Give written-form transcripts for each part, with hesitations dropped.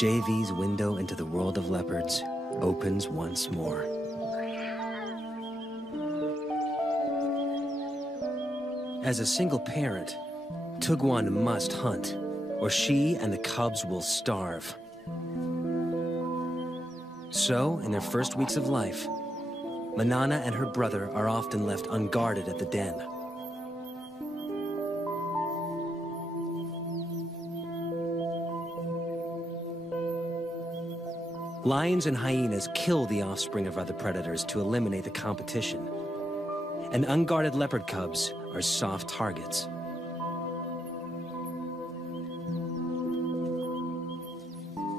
JV's window into the world of leopards opens once more. As a single parent, Tugwan must hunt, or she and the cubs will starve. So, in their first weeks of life, Manana and her brother are often left unguarded at the den. Lions and hyenas kill the offspring of other predators to eliminate the competition, and unguarded leopard cubs are soft targets.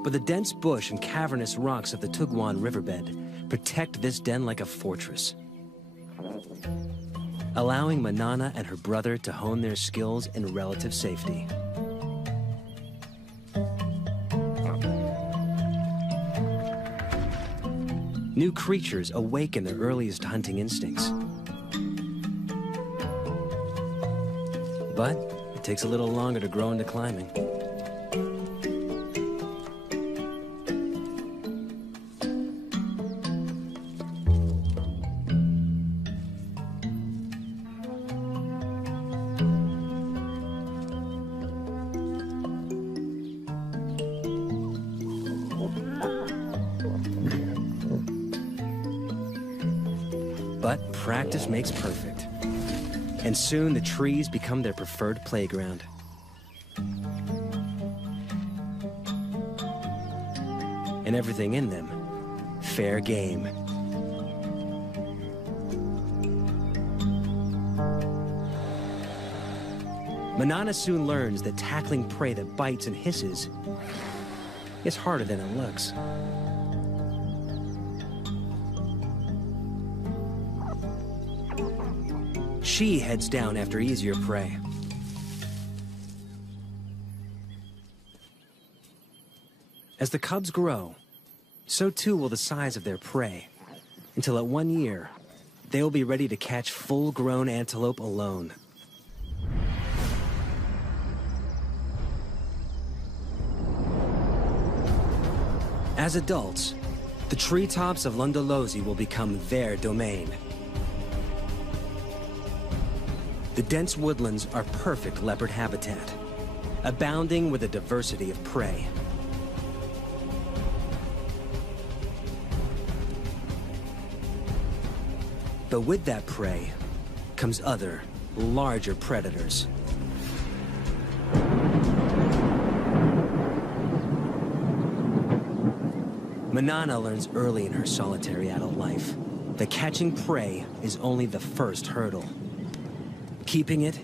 But the dense bush and cavernous rocks of the Tugwan riverbed protect this den like a fortress, allowing Manana and her brother to hone their skills in relative safety. New creatures awaken their earliest hunting instincts. But it takes a little longer to grow into climbing. But practice makes perfect. And soon the trees become their preferred playground. And everything in them, fair game. Manana soon learns that tackling prey that bites and hisses is harder than it looks. She heads down after easier prey. As the cubs grow, so too will the size of their prey, until at 1 year, they will be ready to catch full-grown antelope alone. As adults, the treetops of Lundolozi will become their domain. The dense woodlands are perfect leopard habitat, abounding with a diversity of prey. But with that prey comes other, larger predators. Manana learns early in her solitary adult life that catching prey is only the first hurdle. Keeping it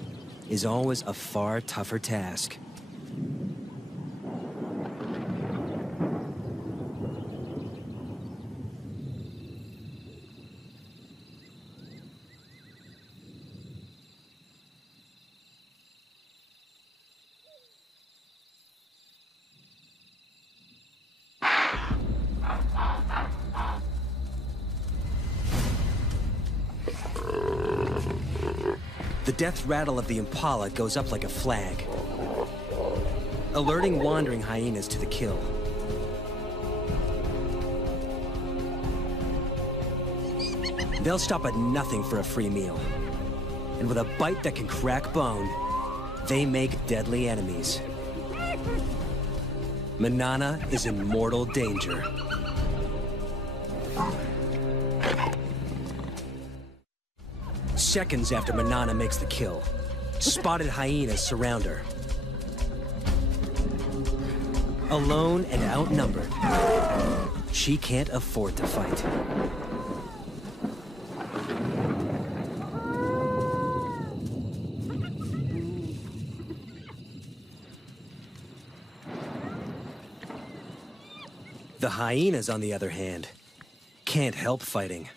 is always a far tougher task. The death rattle of the impala goes up like a flag, alerting wandering hyenas to the kill. They'll stop at nothing for a free meal, and with a bite that can crack bone, they make deadly enemies. Manana is in mortal danger. Seconds after Manana makes the kill, spotted hyenas surround her. Alone and outnumbered, she can't afford to fight. The hyenas, on the other hand, can't help fighting.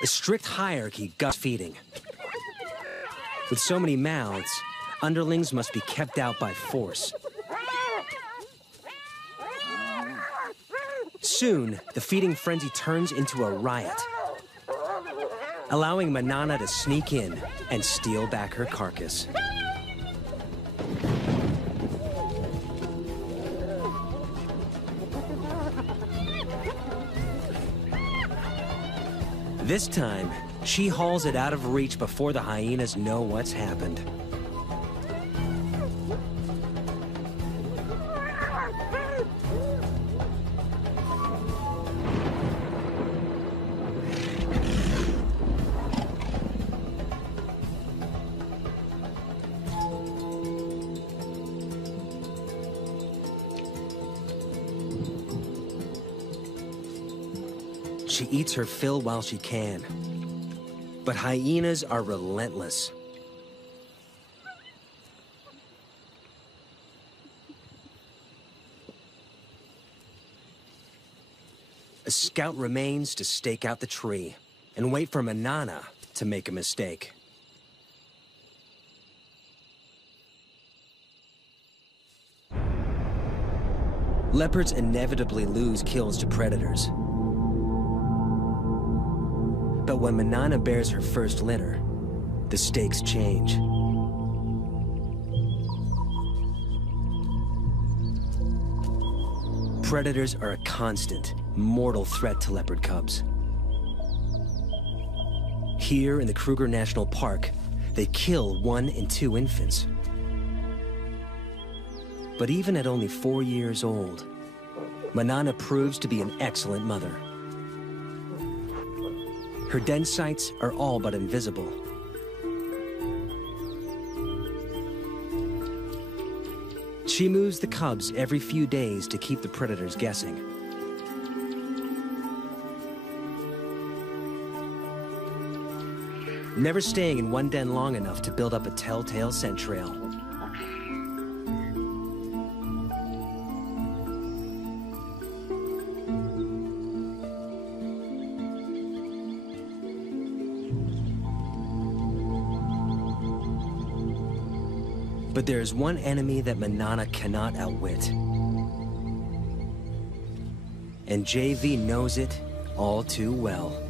A strict hierarchy guts feeding. With so many mouths, underlings must be kept out by force. Soon, the feeding frenzy turns into a riot, allowing Manana to sneak in and steal back her carcass. This time, she hauls it out of reach before the hyenas know what's happened. She eats her fill while she can. But hyenas are relentless. A scout remains to stake out the tree and wait for Manana to make a mistake. Leopards inevitably lose kills to predators. But when Manana bears her first litter, the stakes change. Predators are a constant, mortal threat to leopard cubs. Here in the Kruger National Park, they kill 1 and 2 infants. But even at only 4 years old, Manana proves to be an excellent mother. Her den sites are all but invisible. She moves the cubs every few days to keep the predators guessing. Never staying in one den long enough to build up a telltale scent trail. But there's one enemy that Manana cannot outwit. And JV knows it all too well.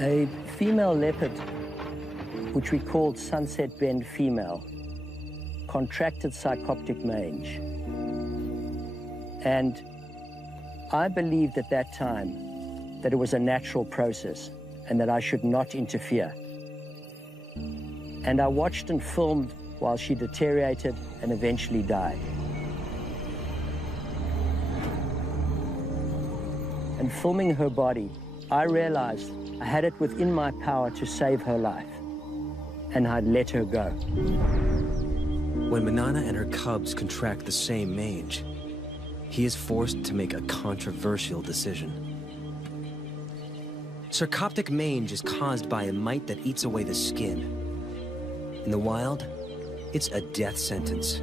A female leopard, which we called Sunset Bend female, contracted psychoptic mange. And I believed at that time that it was a natural process and that I should not interfere. And I watched and filmed while she deteriorated and eventually died. And filming her body, I realized I had it within my power to save her life, and I'd let her go. When Manana and her cubs contract the same mange, he is forced to make a controversial decision. Sarcoptic mange is caused by a mite that eats away the skin. In the wild, it's a death sentence.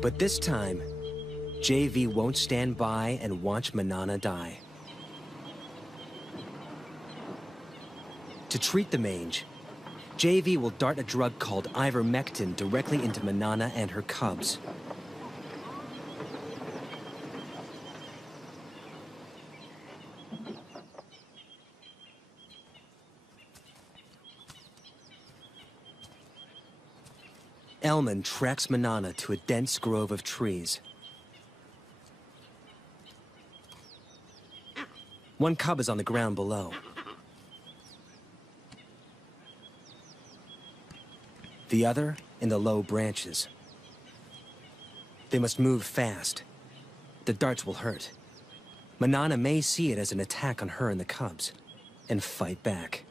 But this time, JV won't stand by and watch Manana die. To treat the mange, JV will dart a drug called ivermectin directly into Manana and her cubs. Elman tracks Manana to a dense grove of trees. One cub is on the ground below. The other in the low branches. They must move fast. The darts will hurt. Manana may see it as an attack on her and the cubs, and fight back.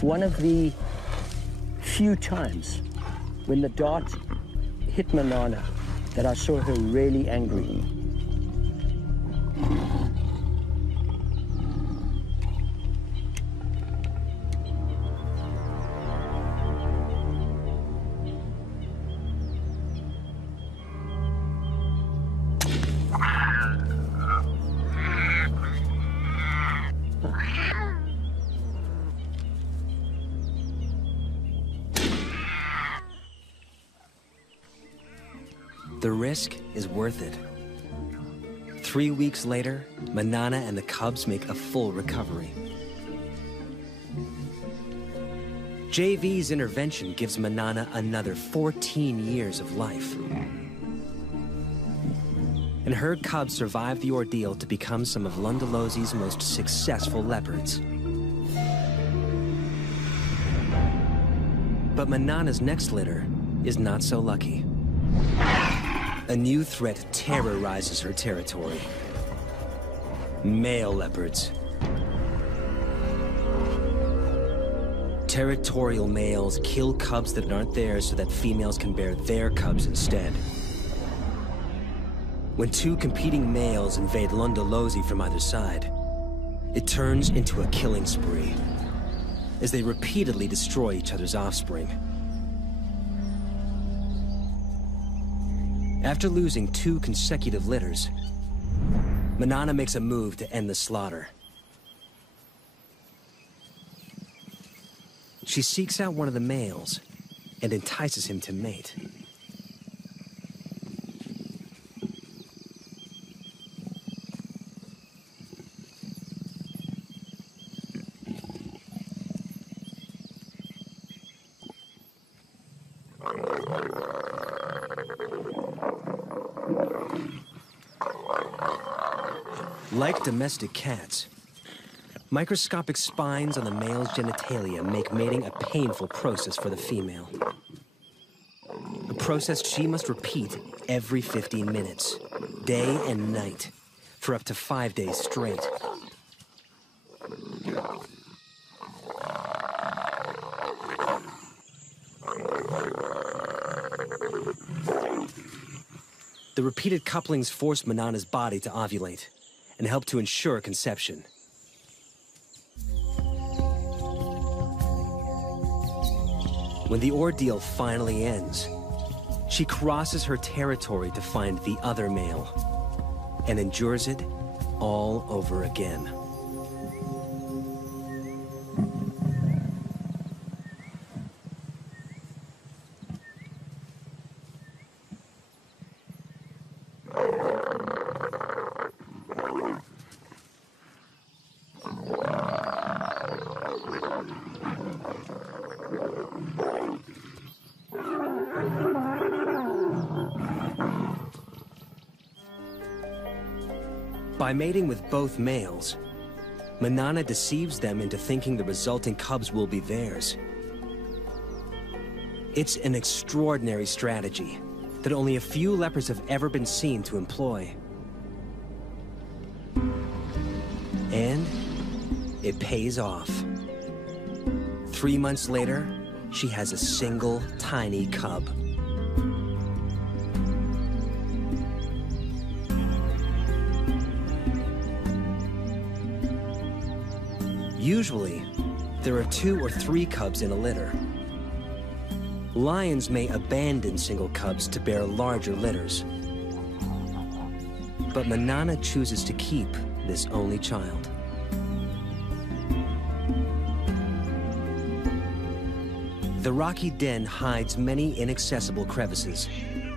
One of the few times when the dart hit Manana that I saw her really angry. The risk is worth it. 3 weeks later, Manana and the cubs make a full recovery. JV's intervention gives Manana another 14 years of life. And her cubs survive the ordeal to become some of Lundalosi's most successful leopards. But Manana's next litter is not so lucky. A new threat terrorizes her territory. Male leopards. Territorial males kill cubs that aren't theirs so that females can bear their cubs instead. When two competing males invade Lundalosi from either side, it turns into a killing spree as they repeatedly destroy each other's offspring. After losing 2 consecutive litters, Manana makes a move to end the slaughter. She seeks out one of the males and entices him to mate. Like domestic cats, microscopic spines on the male's genitalia make mating a painful process for the female. A process she must repeat every 15 minutes, day and night, for up to 5 days straight. The repeated couplings force Manana's body to ovulate and help to ensure conception. When the ordeal finally ends, she crosses her territory to find the other male and endures it all over again. By mating with both males, Manana deceives them into thinking the resulting cubs will be theirs. It's an extraordinary strategy that only a few leopards have ever been seen to employ. And it pays off. 3 months later, she has a single tiny cub. Usually, there are 2 or 3 cubs in a litter. Lions may abandon single cubs to bear larger litters. But Manana chooses to keep this only child. The rocky den hides many inaccessible crevices,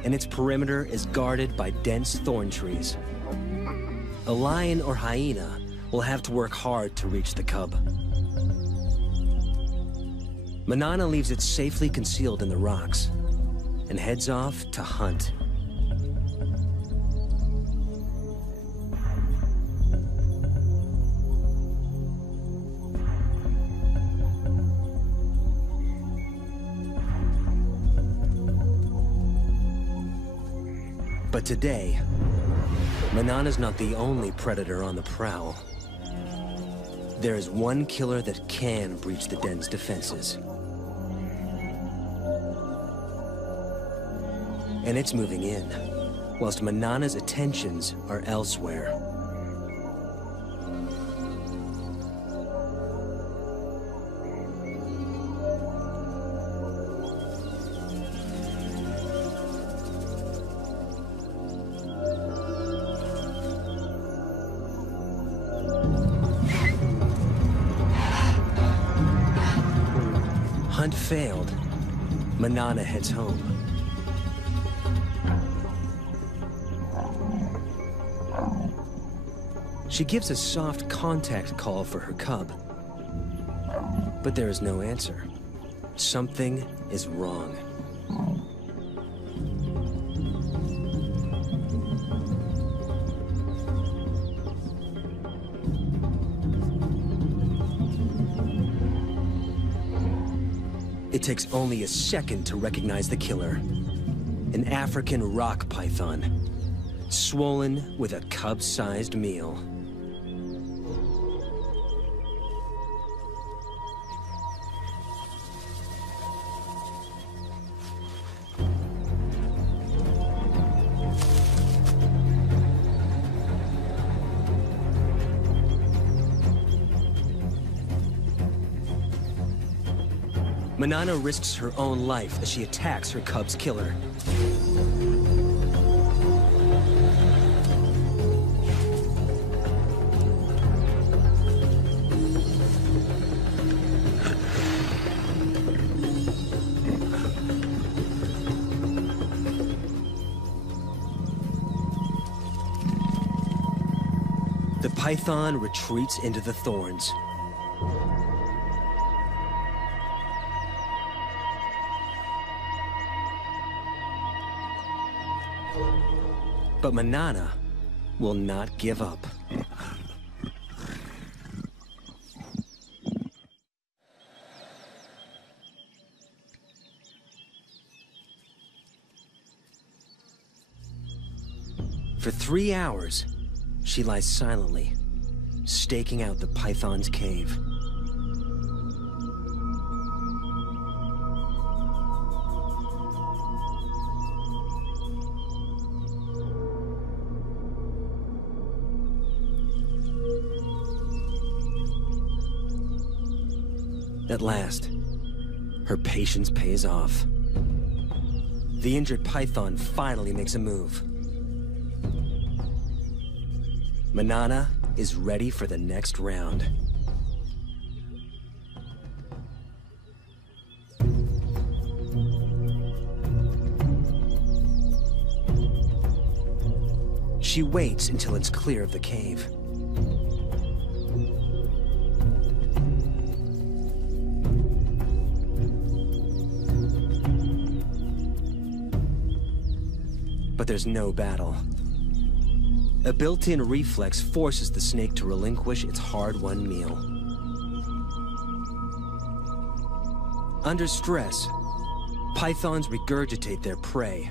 and its perimeter is guarded by dense thorn trees. A lion or hyena will have to work hard to reach the cub. Manana leaves it safely concealed in the rocks and heads off to hunt. But today, Manana's not the only predator on the prowl. There is one killer that can breach the den's defenses. And it's moving in, whilst Manana's attentions are elsewhere. Hunt failed, Manana heads home. She gives a soft contact call for her cub. But there is no answer. Something is wrong. It takes only a second to recognize the killer. An African rock python, swollen with a cub-sized meal. Manana risks her own life as she attacks her cub's killer. The python retreats into the thorns. But Manana will not give up. For 3 hours, she lies silently, staking out the python's cave. At last, her patience pays off. The injured python finally makes a move. Manana is ready for the next round. She waits until it's clear of the cave. But there's no battle. A built-in reflex forces the snake to relinquish its hard-won meal. Under stress, pythons regurgitate their prey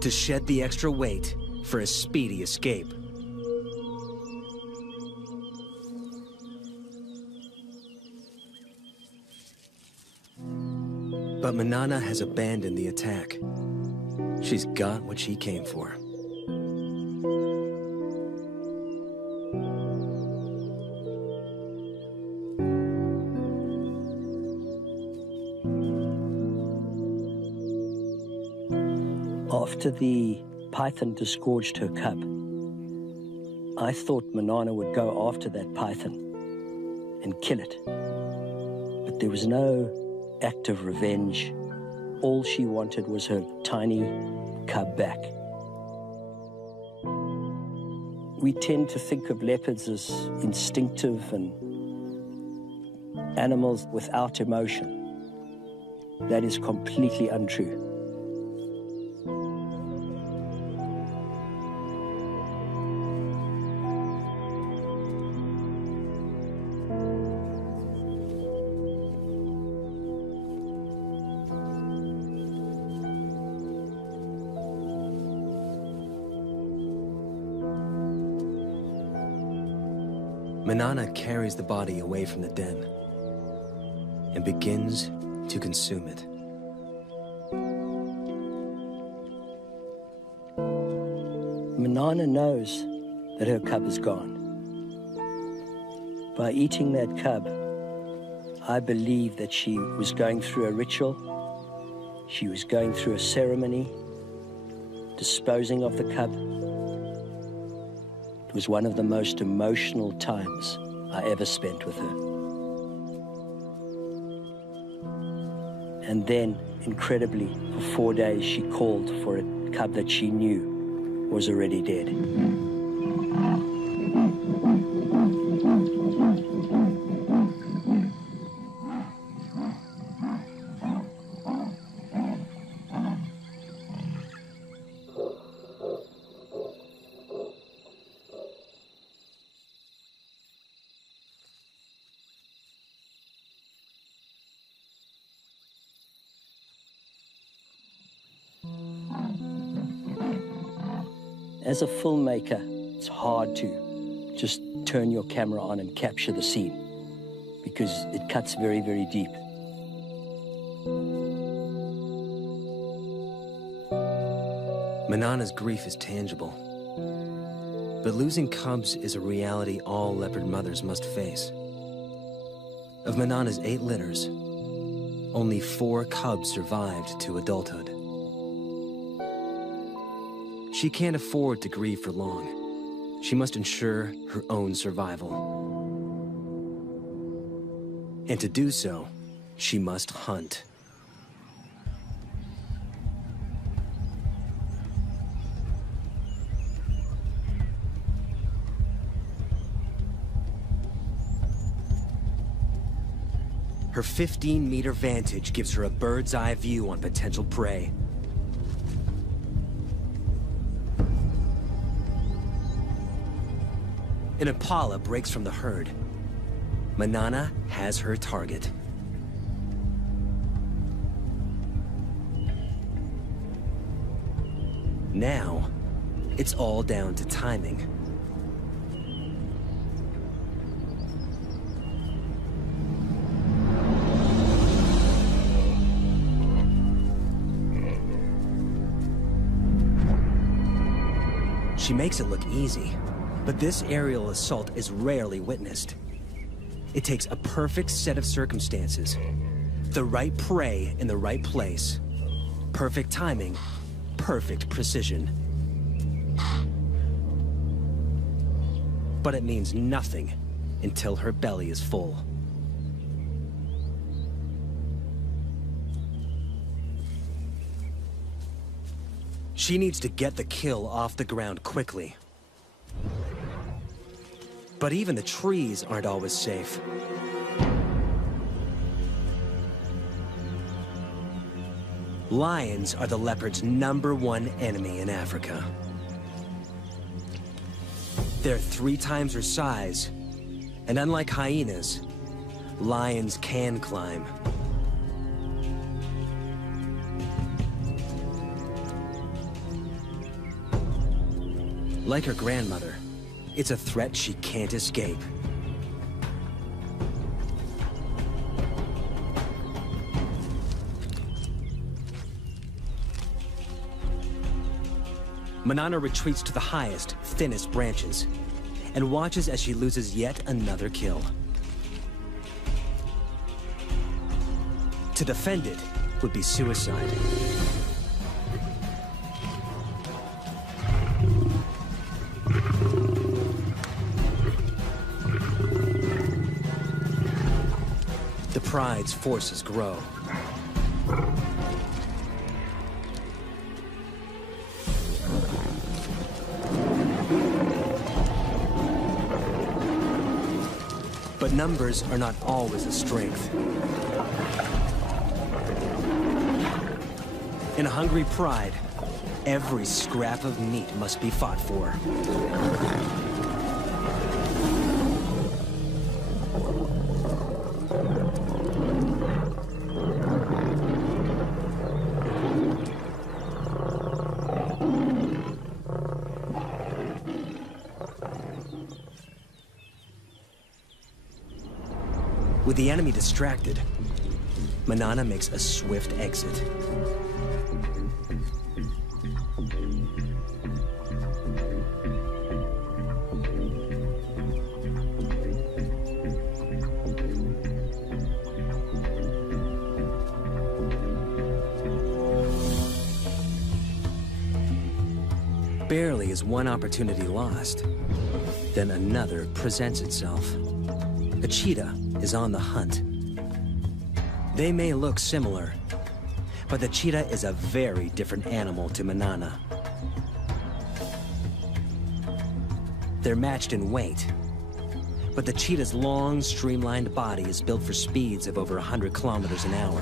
to shed the extra weight for a speedy escape. But Manana has abandoned the attack. She's got what she came for. After the python disgorged her cub, I thought Manana would go after that python and kill it. But there was no act of revenge. All she wanted was her tiny cub back. We tend to think of leopards as instinctive and animals without emotion. That is completely untrue. Manana carries the body away from the den and begins to consume it. Manana knows that her cub is gone. By eating that cub, I believe that she was going through a ritual, she was going through a ceremony, disposing of the cub. It was one of the most emotional times I ever spent with her. And then, incredibly, for 4 days, she called for a cub that she knew was already dead. As a filmmaker, it's hard to just turn your camera on and capture the scene because it cuts very, very deep. Manana's grief is tangible, but losing cubs is a reality all leopard mothers must face. Of Manana's 8 litters, only 4 cubs survived to adulthood. She can't afford to grieve for long. She must ensure her own survival. And to do so, she must hunt. Her 15-meter vantage gives her a bird's-eye view on potential prey. An impala breaks from the herd. Manana has her target. Now, it's all down to timing. She makes it look easy, but this aerial assault is rarely witnessed. It takes a perfect set of circumstances, the right prey in the right place, perfect timing, perfect precision. But it means nothing until her belly is full. She needs to get the kill off the ground quickly. But even the trees aren't always safe. Lions are the leopard's #1 enemy in Africa. They're 3 times her size, and unlike hyenas, lions can climb. Like her grandmother, it's a threat she can't escape. Manana retreats to the highest, thinnest branches, and watches as she loses yet another kill. To defend it would be suicide. The pride's forces grow. But numbers are not always a strength. In a hungry pride, every scrap of meat must be fought for. With the enemy distracted, Manana makes a swift exit. Barely is one opportunity lost, then another presents itself. A cheetah is on the hunt. They may look similar, but the cheetah is a very different animal to Manana. They're matched in weight, but the cheetah's long, streamlined body is built for speeds of over 100 kilometers an hour.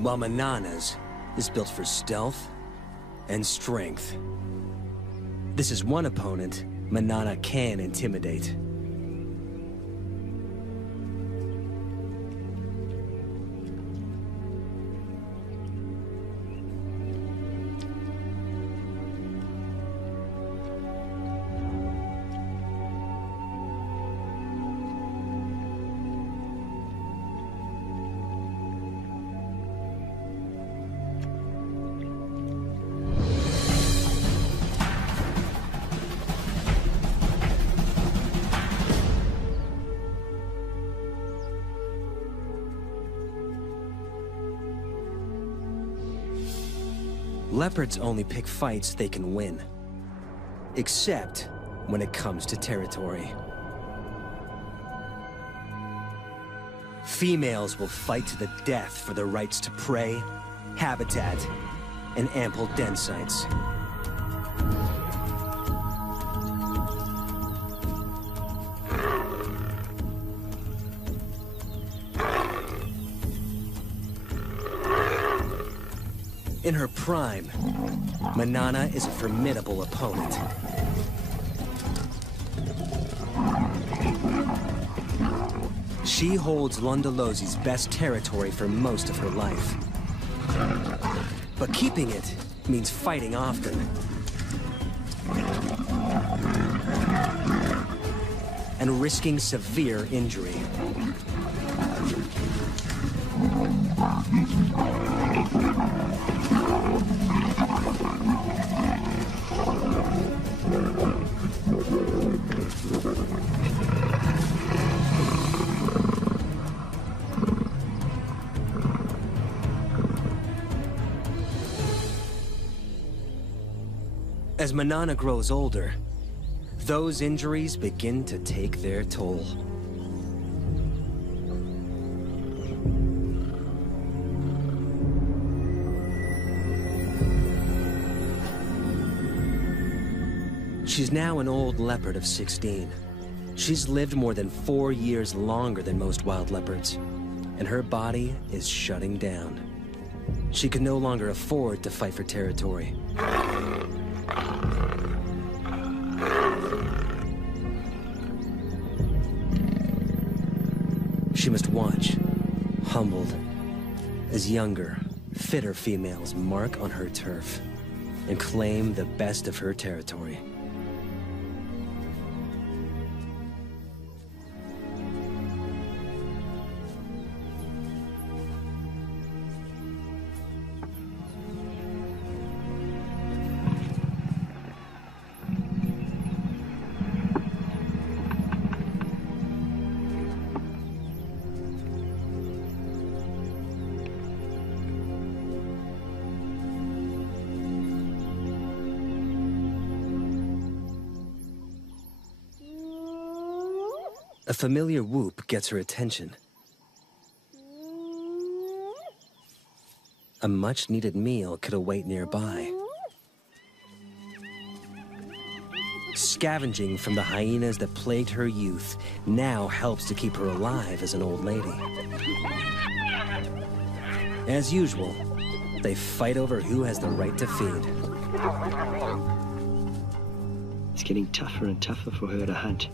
While Manana's is built for stealth and strength. This is one opponent Manana can intimidate. Leopards only pick fights they can win. Except when it comes to territory. Females will fight to the death for their rights to prey, habitat, and ample den sites. In her prime, Manana is a formidable opponent. She holds Londolozi's best territory for most of her life. But keeping it means fighting often. And risking severe injury. As Manana grows older, those injuries begin to take their toll. She's now an old leopard of 16. She's lived more than 4 years longer than most wild leopards, and her body is shutting down. She can no longer afford to fight for territory. She must watch, humbled, as younger, fitter females mark on her turf and claim the best of her territory. A familiar whoop gets her attention. A much-needed meal could await nearby. Scavenging from the hyenas that plagued her youth now helps to keep her alive as an old lady. As usual, they fight over who has the right to feed. It's getting tougher and tougher for her to hunt.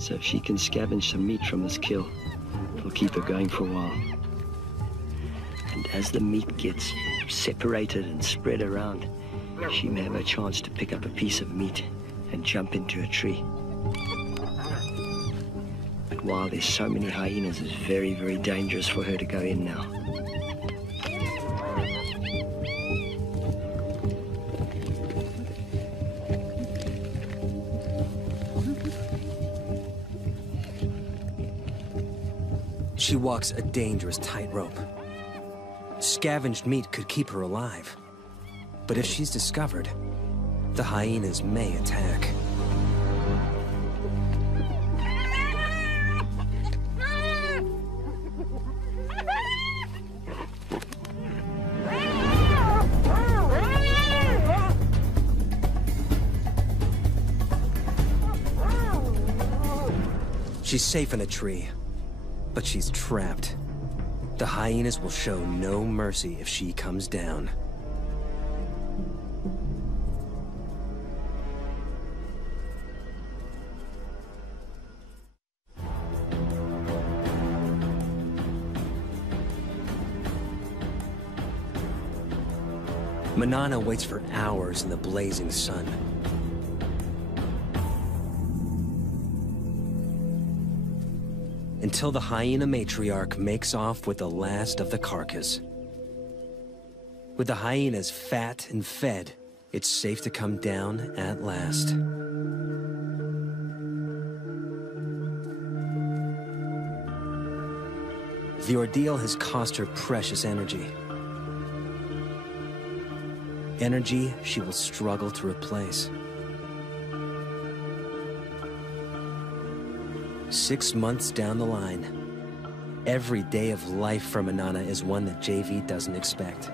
So if she can scavenge some meat from this kill, it'll keep her going for a while. And as the meat gets separated and spread around, she may have a chance to pick up a piece of meat and jump into a tree. But while there's so many hyenas, it's very, very dangerous for her to go in now. She walks a dangerous tightrope. Scavenged meat could keep her alive. But if she's discovered, the hyenas may attack. She's safe in a tree. But she's trapped. The hyenas will show no mercy if she comes down. Manana waits for hours in the blazing sun. Until the hyena matriarch makes off with the last of the carcass. With the hyenas fat and fed, it's safe to come down at last. The ordeal has cost her precious energy. Energy she will struggle to replace. 6 months down the line, every day of life for Manana is one that JV doesn't expect.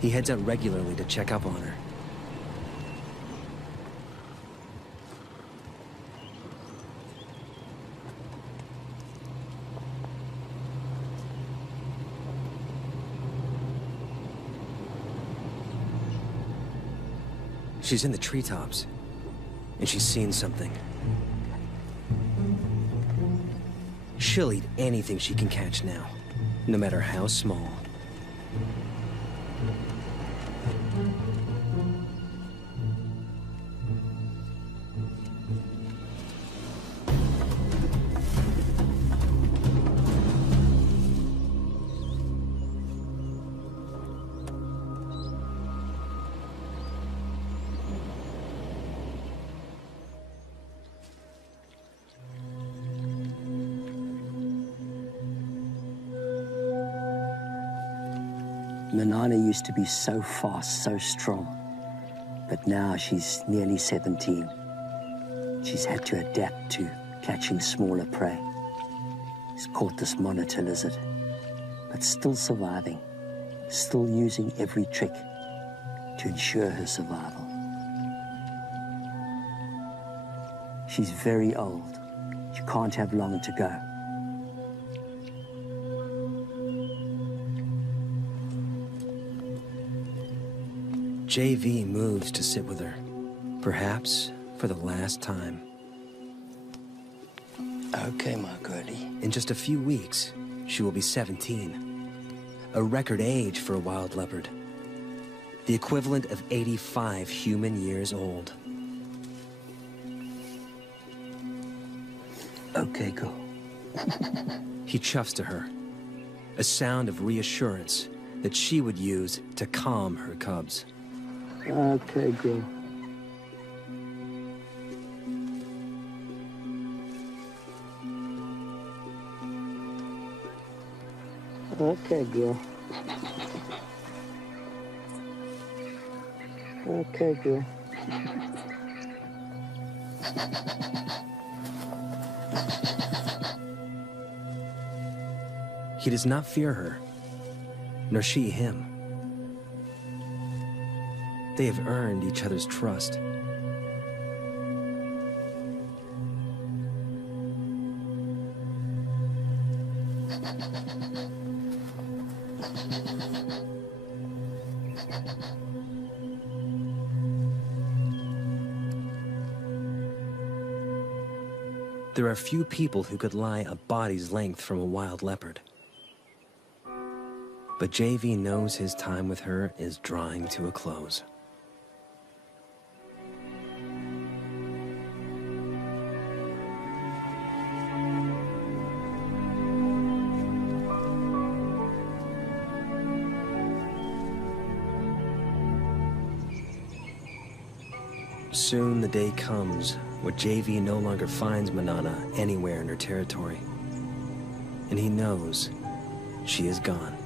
He heads out regularly to check up on her. She's in the treetops, and she's seen something. She'll eat anything she can catch now, no matter how small. Manana used to be so fast, so strong, but now she's nearly 17. She's had to adapt to catching smaller prey. She's caught this monitor lizard, but still surviving, still using every trick to ensure her survival. She's very old. She can't have long to go. JV moves to sit with her, perhaps for the last time. Okay, my girlie. In just a few weeks, she will be 17. A record age for a wild leopard. The equivalent of 85 human years old. Okay, girl. He chuffs to her, a sound of reassurance that she would use to calm her cubs. Okay, girl. Okay, girl. Okay, girl. He does not fear her, nor she him. They have earned each other's trust. There are few people who could lie a body's length from a wild leopard. But JV knows his time with her is drawing to a close. Soon the day comes where JV no longer finds Manana anywhere in her territory. And he knows she is gone.